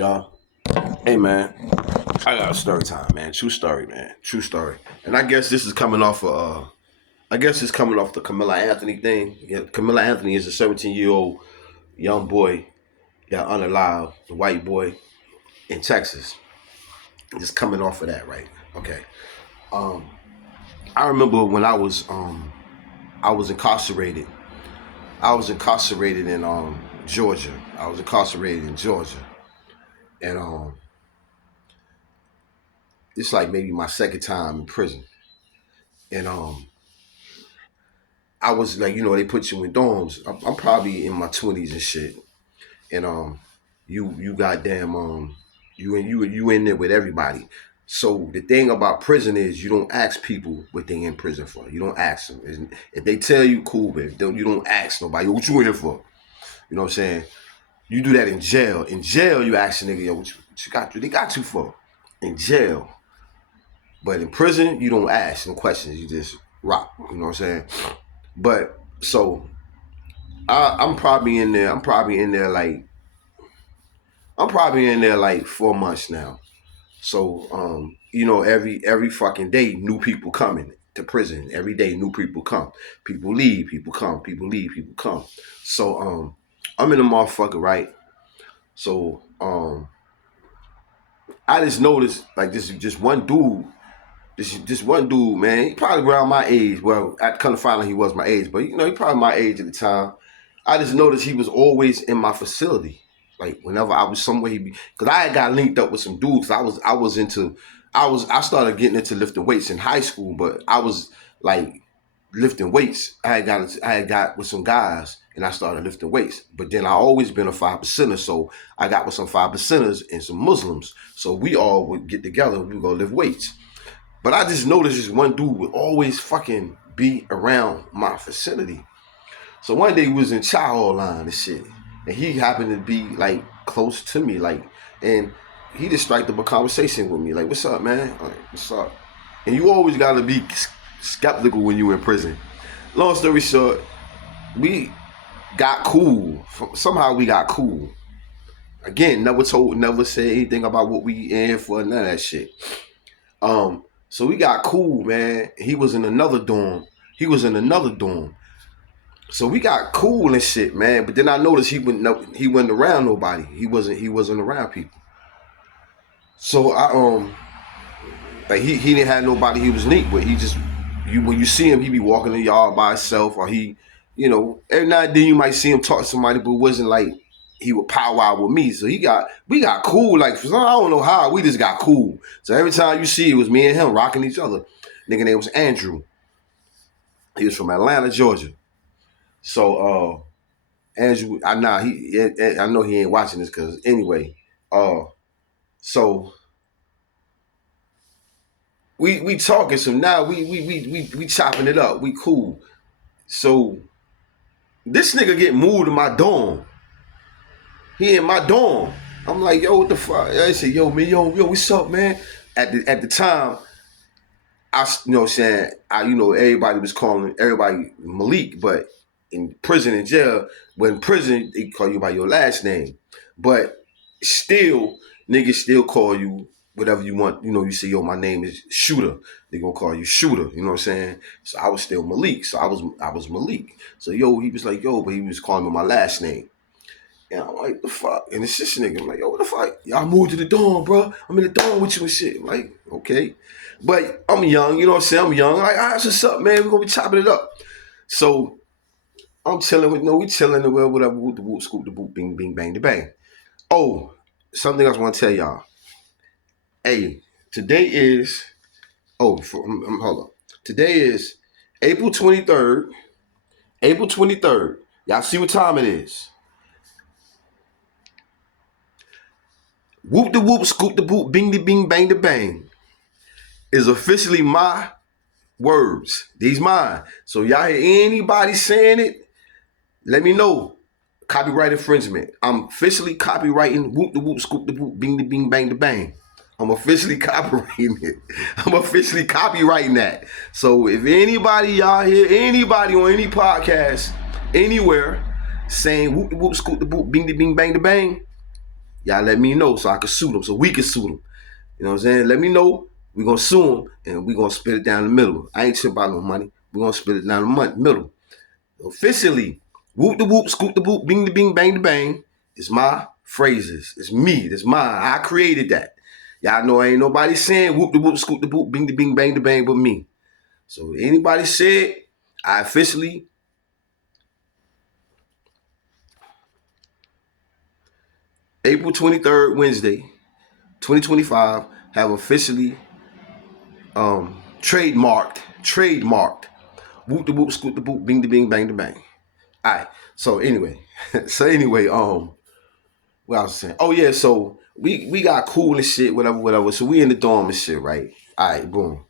up, y'all? Hey, man. I got a story time, man. True story, man. True story. And I guess this is coming off of, I guess it's coming off the Camilla Anthony thing. Yeah, Camilla Anthony is a 17-year-old young boy got unalive, the white boy in Texas. Just coming off of that, right? Okay. Um, I remember when I was incarcerated. I was incarcerated in Georgia. I was incarcerated in Georgia, and it's like maybe my second time in prison. And I was like, they put you in dorms. I'm probably in my 20s and shit. And you goddamn you in there with everybody. So the thing about prison is you don't ask people what they in prison for. You don't ask them. If they tell you, cool, but you don't ask nobody, what you in here for? You know what I'm saying? You do that in jail. In jail, you ask a nigga, yo, what they got you for? In jail. But in prison, you don't ask no questions. You just rock. You know what I'm saying? But so I'm probably in there. I'm probably in there like 4 months now. So every fucking day, new people coming to prison. Every day, new people come. People leave. People come. People leave. People come. So I'm in the motherfucker, right? So I just noticed like this just one dude. This one dude, man, he probably around my age. Well, I kind of found out he was my age, but he probably my age at the time. I just noticed he was always in my facility. Like whenever I was somewhere, because I had got linked up with some dudes. I started getting into lifting weights in high school, but I was like lifting weights. I had got with some guys, and I started lifting weights. But then I always been a 5%er, so I got with some 5%ers and some Muslims. So we all would get together and we would go lift weights. But I just noticed this one dude would always fucking be around my facility. So one day we was in chow hall line and shit. And he happened to be like close to me, and he just striked up a conversation with me. Like, what's up, man? Like, what's up? And you always gotta be skeptical when you in prison. Long story short, we got cool. Somehow we got cool. Again, never said anything about what we in for, none of that shit. So we got cool, man. He was in another dorm. So we got cool and shit, man. But then I noticed he wasn't around nobody. He wasn't around people. So like he didn't have nobody he was linked with. When you see him, he be walking the yard by himself, or every now and then you might see him talk to somebody, but it wasn't like he would powwow with me. So we got cool. Like, I don't know how, we just got cool. So every time you see, it was me and him rocking each other. Nigga name was Andrew. He was from Atlanta, Georgia. So Andrew, I know he ain't watching this, because anyway, so we talking. So now we chopping it up. We cool. So this nigga get moved to my dorm. He in my dorm. I'm like, yo, what the fuck? I said, yo, man, yo, what's up, man? At the time, everybody was calling everybody Malik, but in prison and jail, when in prison, they call you by your last name. But still, niggas still call you whatever you want. You say, yo, my name is Shooter. They gonna call you Shooter. You know what I'm saying? So I was still Malik. So I was Malik. So he was like, yo, but he was calling me my last name. And I'm like, the fuck? And it's this nigga. I'm like, yo, what the fuck? Y'all moved to the dorm, bro. I'm in the dorm with you and shit. I'm like, okay. But I'm young, you know what I'm saying? I'm young. I'm like, all right, what's up, man? We're gonna be chopping it up. So I'm chilling we chilling the well, whatever, whoop the whoop, scoop the boot, bing, bing, bang, the bang. Oh, something else I want to tell y'all. Hey, today is, hold on. Today is April 23rd. April 23rd. Y'all see what time it is. Whoop the whoop, scoop the boot, bing the bing, bang the bang is officially my words. These mine. So y'all hear anybody saying it, let me know. Copyright infringement. I'm officially copywriting whoop the whoop, scoop the boot, bing the bing, bang the bang. I'm officially copywriting it. I'm officially copywriting that. So if anybody, y'all hear anybody on any podcast, anywhere, saying whoop the whoop, scoop the boot, bing the bing, bang the bang, Y'all let me know so I can sue them, so we can sue them. You know what I'm saying? Let me know. We're going to sue them, and we're going to split it down the middle. I ain't tripping about no money. We're going to split it down the middle. Officially, whoop the whoop, scoop the boop, bing the bing, bang the bang. It's my phrases. It's me. It's mine. I created that. Y'all know ain't nobody saying whoop the whoop, scoop the boop, bing the bing, bang the bang but me. So anybody said, I officially April 23rd, Wednesday, 2025, have officially trademarked whoop the whoop, scoop the boop, bing the bing, bang the bang. All right. So anyway, what I was saying? Oh yeah, so we got cool and shit, whatever. So we in the dorm and shit, right? All right, boom.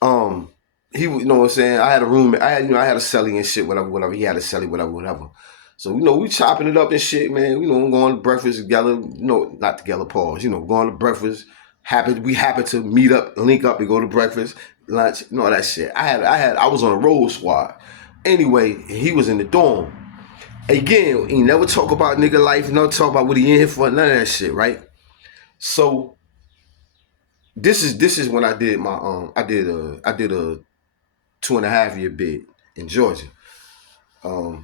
Um, he, you know what I'm saying? I had a room. I had a celly and shit, whatever. He had a celly, whatever. So we chopping it up and shit, man. Going to breakfast together. Not together. Pause. Going to breakfast. We happen to meet up, link up, and go to breakfast, lunch, all that shit. I was on a road squad. Anyway, he was in the dorm. Again, he never talk about nigga life, never talk about what he in here for, none of that shit, right? So this is when I did my I did a 2.5 year bid in Georgia. I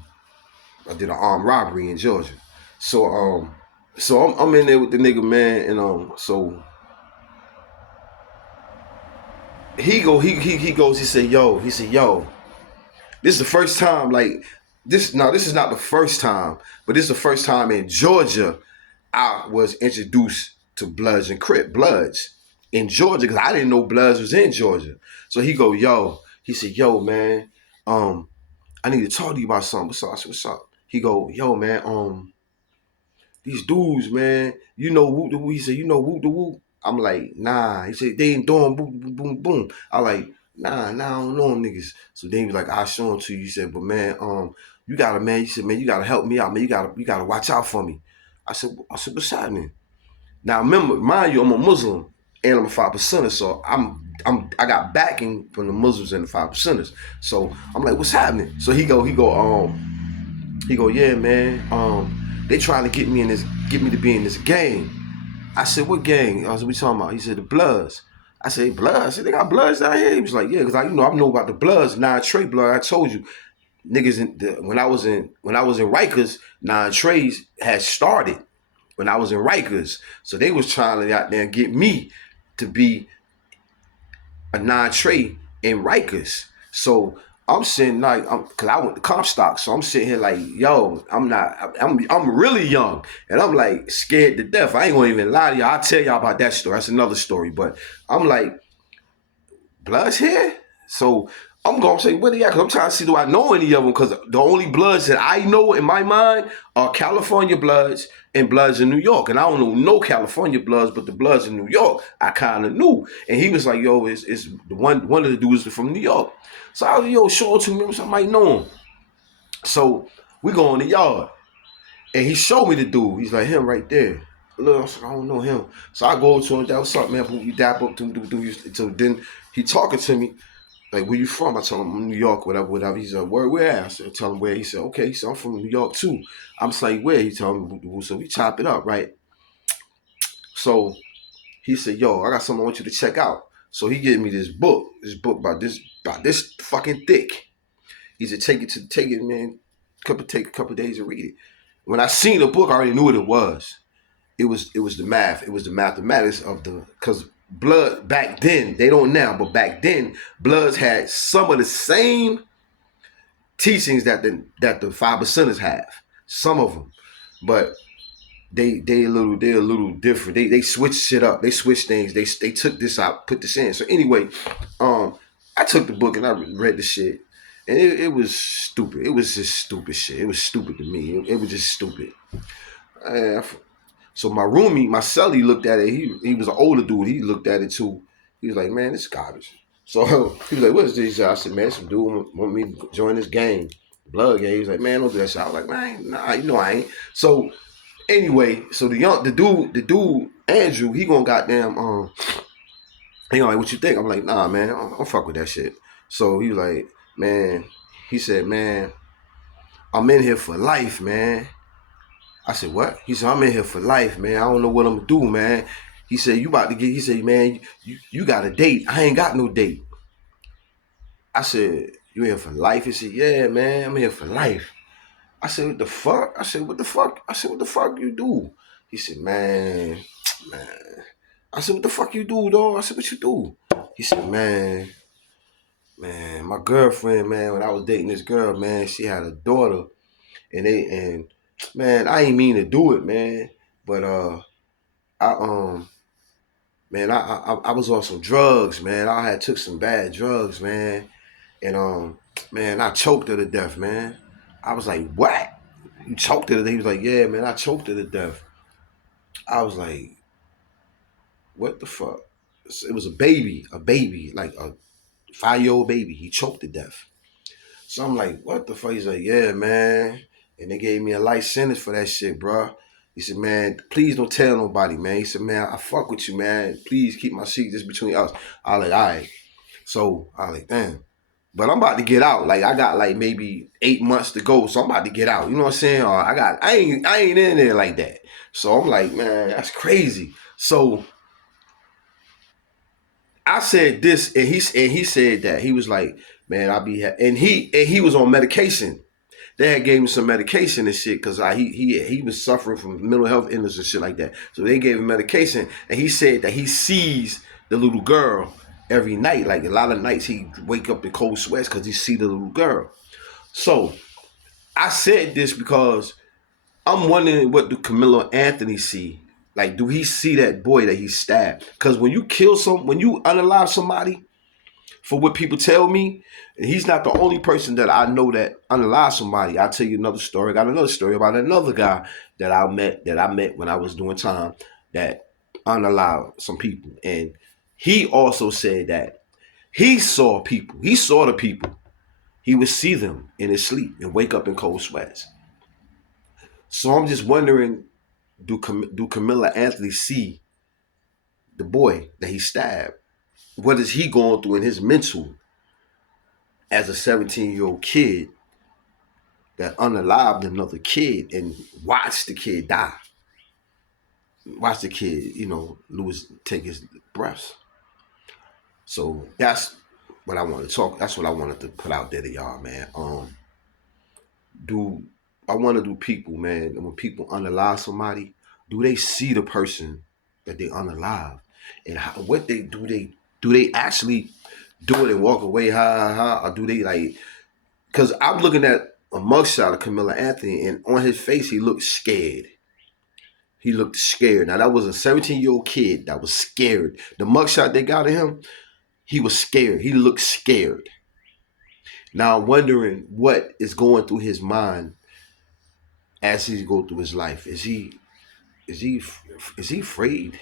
did an armed robbery in Georgia. So I'm in there with the nigga, man, and so he goes, he said, yo, this is the first time, like, this is not the first time, but this is the first time in Georgia I was introduced to Bloods and Crip Bloods in Georgia, because I didn't know Bloods was in Georgia. So he said, yo, man, I need to talk to you about something. What's up? He go, yo, man, these dudes, man, whoop the whoop. He said, whoop the whoop. I'm like, nah. He said, they ain't doing boom, boom, boom, boom. I like, nah, I don't know them niggas. So then he was like, I'll show them to you. He said, but man, you gotta, man. He said, man, you gotta help me out, man. You gotta watch out for me. I said, what's happening? Now remember, mind you, I'm a Muslim and I'm a 5%er, so I got backing from the Muslims and the 5%ers. So I'm like, what's happening? So he go, yeah, man. They trying to get me to be in this gang. I said, what gang? I was we talking about? He said, the Bloods. I said, Bloods? I said, they got Bloods down here? He was like, yeah, because I know about the Bloods, 9 Trey Blood. I told you, niggas when I was in Rikers, 9 Treys had started when I was in Rikers. So they was trying to out there get me to be a 9 Trey in Rikers. So I'm sitting like, cause I went to Comstock, so I'm sitting here like, yo, I'm really young, and I'm like scared to death. I ain't gonna even lie to y'all. I'll tell y'all about that story. That's another story. But I'm like, Bloods here? So I'm gonna say, where they at? Cause I'm trying to see, do I know any of them? Cause the only Bloods that I know in my mind are California Bloods and Bloods in New York. And I don't know no California Bloods, but the Bloods in New York, I kind of knew. And he was like, yo, it's the one of the dudes from New York. So I was, yo, show it to me, so I might know him. So we go in the yard, and he showed me the dude. He's like, him right there. Look, I said, I don't know him. So I go to him, what's up, man? You dap up to. So then he talking to me, like, where you from? I tell him, I'm New York, whatever. He said, where at? I said, tell him where. He said, okay. He said, I'm from New York too. I'm like, where? He told me, so we chop it up, right? So he said, yo, I got something I want you to check out. So he gave me this book about this fucking thick. He said, take it, man. Take a couple days to read it. When I seen the book, I already knew what it was. It was the math. It was the mathematics of because blood back then, they don't now, but back then, Bloods had some of the same teachings that the 5%ers have. Some of them, but they a little different. They switch shit up. They switch things. They took this out, put this in. So anyway, I took the book and I read the shit, and it was stupid. It was just stupid shit. It was stupid to me. It was just stupid. So my roomie, my cellie, looked at it. He was an older dude. He looked at it too. He was like, man, this is garbage. So he was like, what is this? I said, man, some dude want me to join this gang, blood gang. He was like, man, don't do that shit. I was like, man, nah, I ain't. So anyway, so the dude, Andrew, he gonna goddamn, he like, what you think? I'm like, nah, man, I don't fuck with that shit. So he was like, man, he said, man, I'm in here for life, man. I said, what? He said, I'm in here for life, man. I don't know what I'm gonna do, man. He said, you about to get, he said, man, you got a date. I ain't got no date. I said, you in here for life? He said, yeah, man, I'm here for life. I said, what the fuck? I said, what the fuck? I said, what the fuck you do? He said, man. I said, what the fuck you do, dog? I said, what you do? He said, man, my girlfriend, man, when I was dating this girl, man, she had a daughter, and man, I ain't mean to do it, man, but I man, I was on some drugs, man. I had took some bad drugs, man, and man, I choked her to death, man. I was like, what? You choked her to death? He was like, yeah, man, I choked her to death. I was like, what the fuck? It was a baby, like a 5-year-old baby. He choked to death. So I'm like, what the fuck? He's like, yeah, man. And they gave me a life sentence for that shit, bro. He said, man, please don't tell nobody, man. He said, man, I fuck with you, man. Please keep my shit just between us. I was like, all right. So I was like, damn. But I'm about to get out. Like I got like maybe 8 months to go. So I'm about to get out. You know what I'm saying? Or I ain't in there like that. So I'm like, man, that's crazy. So I said this, and he said that. He was like, man, and he was on medication. They had gave him some medication and shit because he was suffering from mental health illness and shit like that. So they gave him medication, and he said that he sees the little girl every night. Like a lot of nights, he wake up in cold sweats because he see the little girl. So I said this because I'm wondering what do Camilo Anthony see. Like, do he see that boy that he stabbed? Because when you when you unalive somebody, for what people tell me, and he's not the only person that I know that unalive somebody. I'll tell you another story. I got another story about another guy that I met when I was doing time that unalived some people. And he also said that he saw people. He saw the people. He would see them in his sleep and wake up in cold sweats. So I'm just wondering, do Camilla Anthony see the boy that he stabbed? What is he going through in his mental as a 17-year-old kid that unalived another kid and watched the kid die? Watch the kid, take his breaths. So that's what I want to talk. That's what I wanted to put out there to y'all, man. Do I want to do people, man? When people unalive somebody, do they see the person that they unalive, and what they do? They actually do it and walk away, or do they like? Because I'm looking at a mugshot of Camilla Anthony, and on his face he looked scared. He looked scared. Now that was a 17-year-old kid that was scared. The mugshot they got of him, he was scared. He looked scared. Now I'm wondering what is going through his mind as he go through his life. Is he afraid?